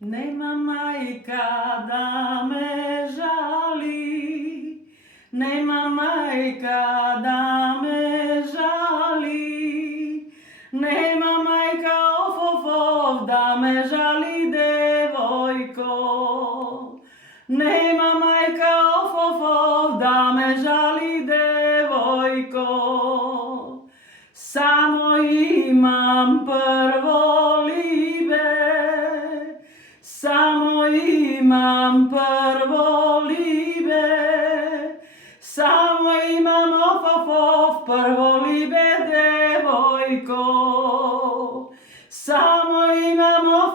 Nema majka da me žali, nema majka da me žali, nema majka of da me žali devojko, nema majka of da me žali devojko, samo imam prvolibe, samo imam prvolibe, samo imam of prvolibe devojko, samo imam of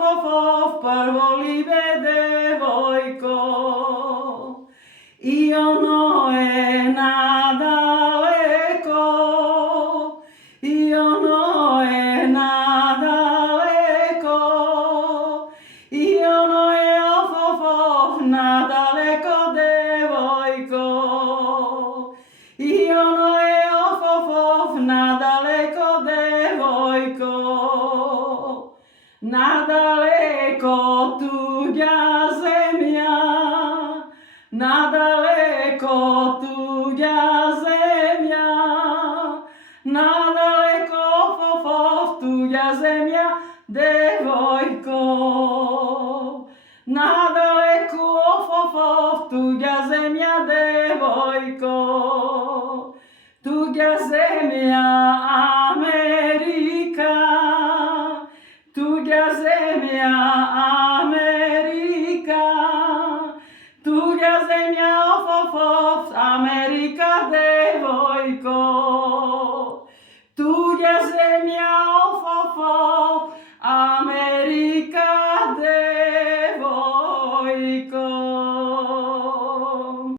prvolibe devojko, i ono je nadaleko, i ono je nadaleko, i ono je of nadaleko devojko, i ono je of nadaleko devojko, nadaleko tuđa zemlja, nadaleko tuđa zemlja, nadaleko of tuđa zemlja devojko,